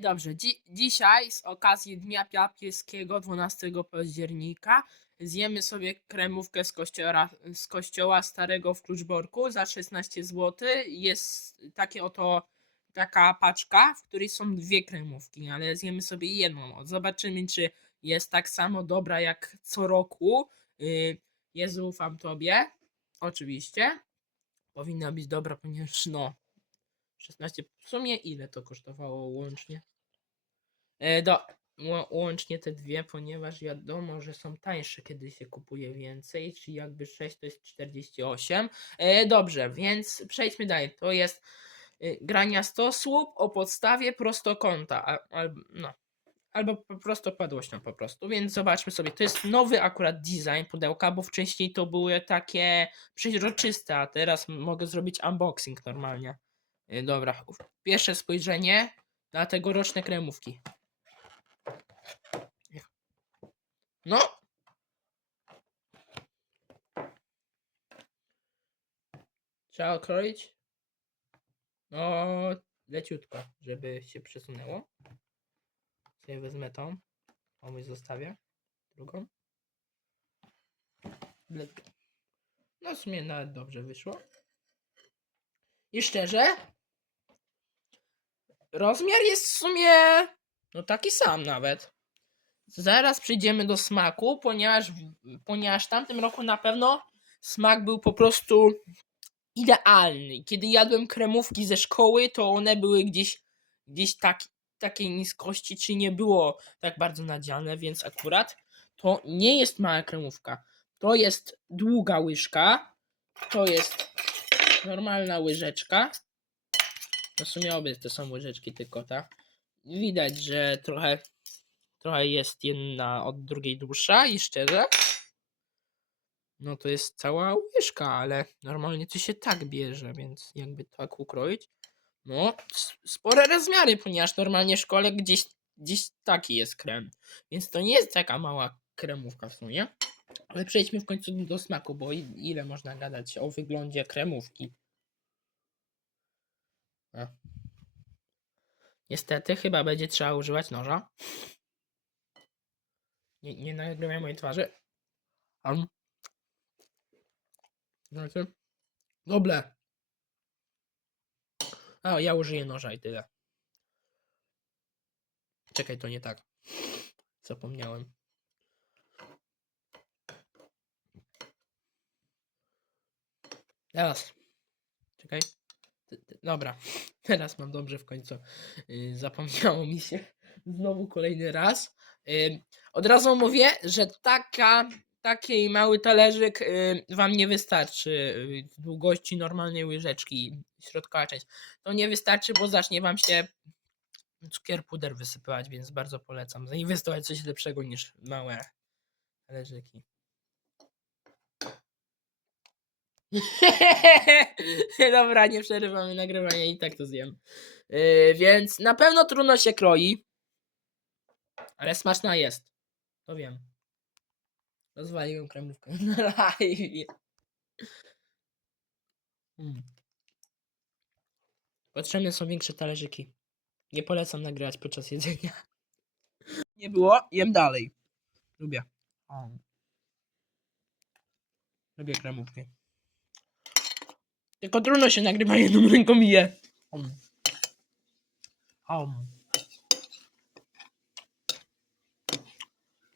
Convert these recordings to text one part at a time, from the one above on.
Dobrze, dzi dzisiaj z okazji Dnia Papieskiego 12 października zjemy sobie kremówkę z kościoła, z kościoła Starego w Kluczborku za 16 zł. Jest takie oto taka paczka, w której są dwie kremówki, ale zjemy sobie jedną. Zobaczymy, czy jest tak samo dobra jak co roku. Yy, Jezu, ufam Tobie. Oczywiście. Powinna być dobra, ponieważ no, 16. W sumie ile to kosztowało łącznie? E, do, łącznie te dwie, ponieważ wiadomo, że są tańsze, kiedy się kupuje więcej, czyli jakby 6 to jest 48. E, dobrze, więc przejdźmy dalej. To jest y, grania 100 słup o podstawie prostokąta, a, al, no, albo po prostu, więc zobaczmy sobie. To jest nowy akurat design pudełka, bo wcześniej to były takie przeźroczyste, a teraz mogę zrobić unboxing normalnie. Y, Dobra, pierwsze spojrzenie na tegoroczne kremówki. No! Trzeba okroić? No, leciutko, żeby się przesunęło. Sobie wezmę tą. Komuś zostawię. Drugą. No, w sumie nawet dobrze wyszło. I szczerze, rozmiar jest w sumie no taki sam nawet. Zaraz przejdziemy do smaku, ponieważ, ponieważ w tamtym roku na pewno smak był po prostu idealny. Kiedy jadłem kremówki ze szkoły, to one były gdzieś, gdzieś tak, takiej niskości, czy nie było tak bardzo nadziane, więc akurat to nie jest mała kremówka. To jest długa łyżka, to jest normalna łyżeczka. No w sumie obie to są łyżeczki, tylko ta. Widać, że trochę, trochę jest jedna od drugiej dłuższa i szczerze. No to jest cała łyżka, ale normalnie to się tak bierze, więc jakby tak ukroić. No, spore rozmiary, ponieważ normalnie w szkole gdzieś, gdzieś taki jest krem. Więc to nie jest taka mała kremówka w sumie. Ale przejdźmy w końcu do smaku, bo ile można gadać o wyglądzie kremówki. Niestety, chyba będzie trzeba używać noża. Nie, nie nagrywaj mojej twarzy. Um. Znaczy? Dobre. A, ja użyję noża i tyle. Czekaj, to nie tak. Zapomniałem. Teraz. Czekaj. Dobra. Teraz mam dobrze w końcu. Yy, zapomniało mi się. Znowu kolejny raz. Yy, od razu mówię, że taka, taki mały talerzyk yy, wam nie wystarczy długości normalnej łyżeczki, środkowa część. To nie wystarczy, bo zacznie wam się cukier puder wysypywać, więc bardzo polecam zainwestować coś lepszego niż małe talerzyki. Dobra, nie przerywamy nagrywania i tak to zjem. Yy, więc na pewno trudno się kroi, ale smaczna jest. To wiem. Rozwaliłem kremówkę na live. Mm. Potrzebne są większe talerzyki. Nie polecam nagrywać podczas jedzenia. Nie było, jem dalej. Lubię. Lubię kremówki. Tylko trudno się nagrywa jedną ręką i je. Um. Um.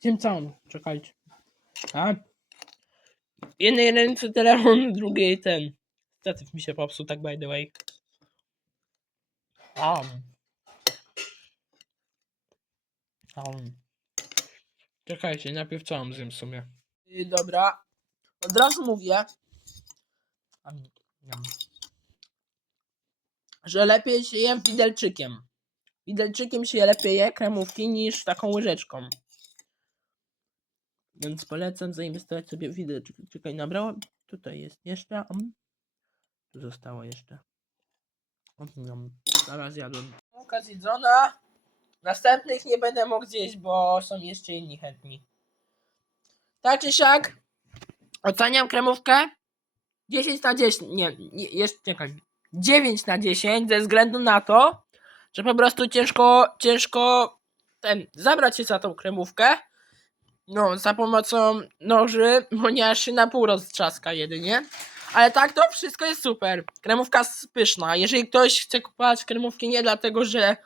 Zjem całą, czekajcie. A? W jednej ręce telefon, w drugiej ten. Statyw mi się popsuł, tak by the way. Um. Um. Czekajcie, najpierw całą zjem sobie. Dobra. Od razu mówię. Niam. Że lepiej się je widelczykiem. Widelczykiem się lepiej je kremówki niż taką łyżeczką. Więc polecam zainwestować sobie w widelczyk. Czekaj, nabrałem. Tutaj jest jeszcze. Tu zostało jeszcze. Zaraz jadłem. Kremówka zjedzona. Następnych nie będę mógł zjeść, bo są jeszcze inni chętni. Tak czy siak, oceniam kremówkę 10 na 10. Nie, jeszcze czekaj. 9 na 10 ze względu na to, że po prostu ciężko, ciężko ten, zabrać się za tą kremówkę. No, za pomocą noży, ponieważ się na pół roztrzaska jedynie. Ale tak, to wszystko jest super. Kremówka pyszna. Jeżeli ktoś chce kupować kremówki nie dlatego, że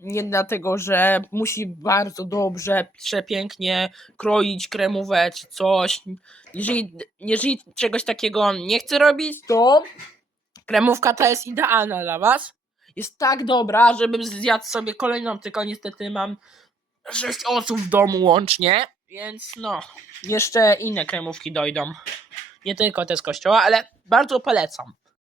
nie dlatego, że musi bardzo dobrze, przepięknie kroić kremówę czy coś. Jeżeli, jeżeli czegoś takiego nie chce robić, to kremówka ta jest idealna dla was. Jest tak dobra, żebym zjadł sobie kolejną, tylko niestety mam 6 osób w domu łącznie, więc no, jeszcze inne kremówki dojdą. Nie tylko te z kościoła, ale bardzo polecam.